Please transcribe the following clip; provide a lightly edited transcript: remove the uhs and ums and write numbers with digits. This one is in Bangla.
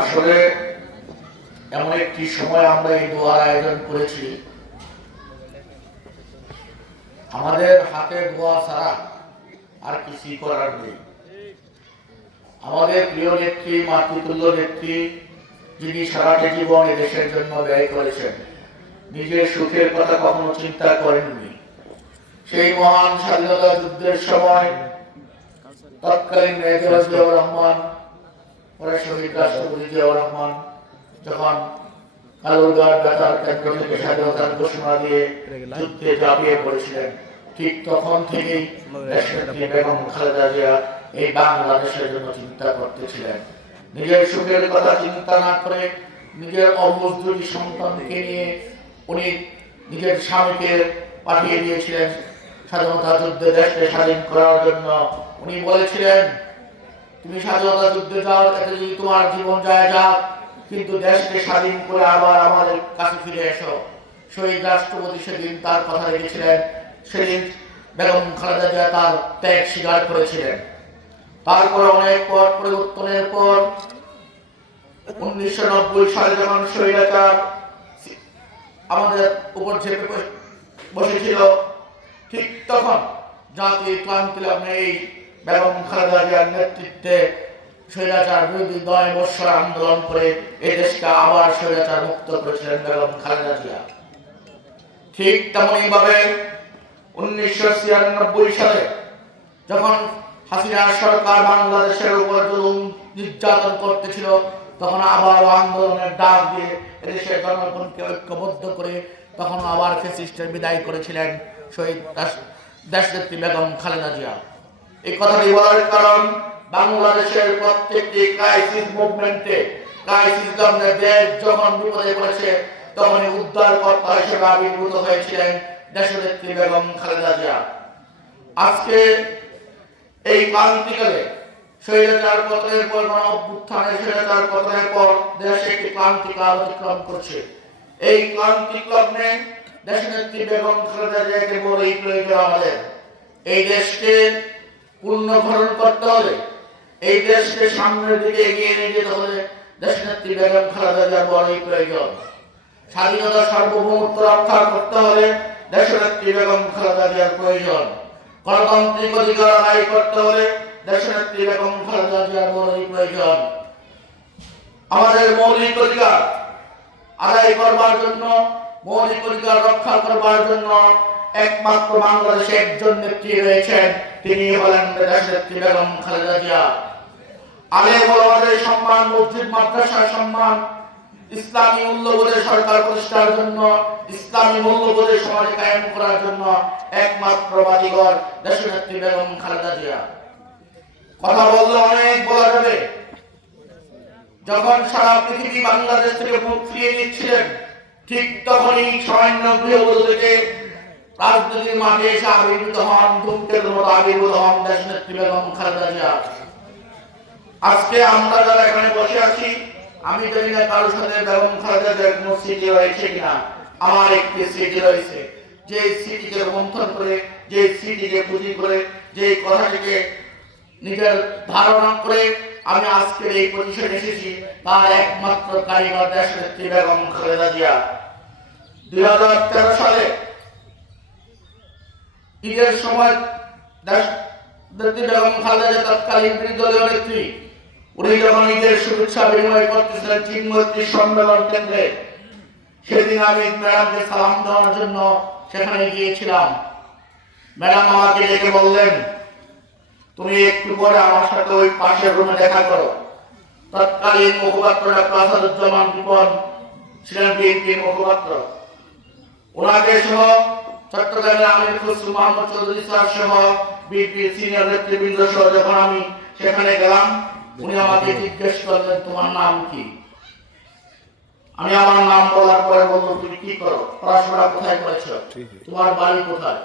আসলে এমন একটি সময় আমরা এই দোয়ার আয়োজন করেছি, আমাদের হাতে দোয়া ছাড়া আর কিছুই করার নেই। আমাদের প্রিয় নেত্রী, মাতৃতুল্য নেত্রী, যিনি সারাটা জীবন দেশের জন্য ব্যয় করেছেন, নিজের সুখের কথা কখনো চিন্তা করেননি। সেই মহান স্বাধীনতা যুদ্ধের সময় তৎকালীন মেজর জিয়াউর রহমান, পরে শহীদ রাষ্ট্রপতি জিয়াউর রহমান যখন কালুরঘাট বেতার কেন্দ্র থেকে স্বাধীনতার ঘোষণা দিয়ে যুদ্ধে ঝাঁপিয়ে পড়েছিলেন, ঠিক তখন থেকেই দেশনেত্রী বেগম খালেদা জিয়া এই বাংলাদেশের জন্য চিন্তা করতেছিলেন। নিজের সুখের কথা চিন্তা না করে নিজের অবুঝ দুটি সন্তানকে নিয়ে উনি নিজের স্বামীকে পাঠিয়ে দিয়েছিলেন স্বাধীনতা যুদ্ধে দেশকে স্বাধীন করার জন্য। উনি বলেছিলেন, তুমি স্বাধীনতা যুদ্ধে যাও, এতে যদি তোমার জীবন যায় যাক, কিন্তু দেশকে স্বাধীন করে আবার আমাদের কাছে ফিরে এসো। শহীদ রাষ্ট্রপতি সেদিন তার কথা রেখেছিলেন। সেদিন বেগম খালেদা জিয়া তার ত্যাগ স্বীকার করেছিলেন। তারপরে অনেক পর পরিবর্তনের পর 1990 সালে যখন স্বৈরাচার আমাদের উপর ঝেঁপে বসেছিল, ঠিক তখন জাতীয় ক্লান্তি লগ্নে এই বেগম খালেদা জিয়ার নেতৃত্বে স্বৈরাচার বিরোধী 9 বৎসর আন্দোলন করে এই দেশকে আবার স্বৈরাচার মুক্ত করেছিলেন বেগম খালেদা জিয়া। ঠিক তেমনই ভাবে 1996 সালে যখন হাসিনা সরকার বাংলাদেশের উপর জুলুম নির্যাতন করতেছিল, তখন আবার আন্দোলনের ডাক দিয়ে এদেশের জনগণকে ঐক্যবদ্ধ করে তখন আবার ফ্যাসিস্টের বিদায় করেছিলেন শহীদ দেশনেত্রী বেগম খালেদা জিয়া। এই কথাটি বলার কারণ, বাংলাদেশের প্রত্যেকটি ক্রাইসিস মুভমেন্টে, ক্রাইসিস লগ্নে দেশ যখন বিপদে পড়েছে, তখনই উদ্ধারকর্তা হিসেবে আবির্ভূত হয়েছিলেন দেশনেত্রী বেগম খালেদা জিয়া। আজকে এই ক্রান্তিকালে স্বৈরাচার পতনের পর, গণঅভ্যুত্থানের স্বৈরাচার পতনের পর দেশ একটি ক্রান্তিকাল অতিক্রম করছে। এই ক্রান্তিক লগ্নে দেশনেত্রী বেগম খালেদা জিয়াকে বলেই প্রয়োজন আমাদের। এই দেশকে পুনর্গঠন করতে হলে, এই দেশকে সামনের দিকে এগিয়ে নিয়ে যেতে হলে দেশনেত্রী বেগম খালেদা জিয়ার বলেই প্রয়োজন। স্বাধীনতা সার্বভৌমত্ব রক্ষা করতে হলে দেশনেত্রী বেগম খালেদা জিয়ার প্রয়োজন। গণতান্ত্রিক অধিকার আদায় করতে হলে দেশনেত্রী বেগম খালেদা জিয়ার বলেই প্রয়োজন। আমাদের মৌলিক অধিকার আদায় করবার জন্য, মৌলিক অধিকার রক্ষা করবার জন্য একমাত্র বাংলাদেশে একজন নেত্রী রয়েছেন, তিনি হলেন দেশনেত্রী বেগম খালেদা জিয়া। আলেম ওলামাদের সম্মান, মসজিদ মাদ্রাসার সম্মান, ইসলামী মূল্যবোধের সরকার প্রতিষ্ঠার জন্য, ইসলামী মূল্যবোধের সমাজ কায়েম করার জন্য একমাত্র বাতিঘর দেশনেত্রী বেগম খালেদা জিয়া। কথা বললে অনেক বলা যাবে। যখন সারা পৃথিবী বাংলাদেশ থেকে মুখ ফিরিয়ে নিচ্ছিলেন, ঠিক তখনই সৈন্য গৃহবধূ থেকে রাজনীতির মাঠে এসে আবির্ভূত হন, ধূমকেতুর মতো আবির্ভূত হন দেশনেত্রী বেগম খালেদা জিয়া। আজকে আমরা যারা এখানে বসে আছি, আমি জানি না কারোর সাথে বেগম খালেদা জিয়ার কোনো স্মৃতি রয়েছে কিনা। আমার একটি স্মৃতি রয়েছে, যে স্মৃতিকে মন্থন করে, যে স্মৃতিকে পুঁজি করে, যে কথাটিকে নিজের ধারণা করে আমি আজকের এই পজিশনে এসেছি, তার একমাত্র কারিগর দেশনেত্রী বেগম খালেদা জিয়া। 2013 সালে ঈদের সময় দেশনেত্রী বেগম খালেদা জিয়া তৎকালীন বিরোধী দলীয় নেত্রী, উনি যখন ঈদের শুভেচ্ছা বিনিময় করতেছিলেন চিন্ময়ী সম্মেলন কেন্দ্রে, সেদিন আমি ম্যাডামকে সালাম দেওয়ার জন্য সেখানে গিয়েছিলাম। ম্যাডাম আমাকে ডেকে বললেন, তুমি একটু পরে আমার সাথে ওই পাশের রুমে দেখা করো। তৎকালীন মুখপাত্র ডক্টর আসাদুজ্জামান রিপন ছিলেন বিএনপির মুখপাত্র। ওনাকে সহ চট্টগ্রামের আমির খসরু মাহমুদ চৌধুরী স্যার সহ বিএনপির সিনিয়র নেতৃবৃন্দ সহ যখন আমি সেখানে গেলাম, উনি আমাকে জিজ্ঞেস করলেন, তোমার নাম কি? আমি আমার নাম বলার পরে বললাম, তুমি কি করো, পড়াশোনা কোথায় করেছো, তোমার বাড়ি কোথায়?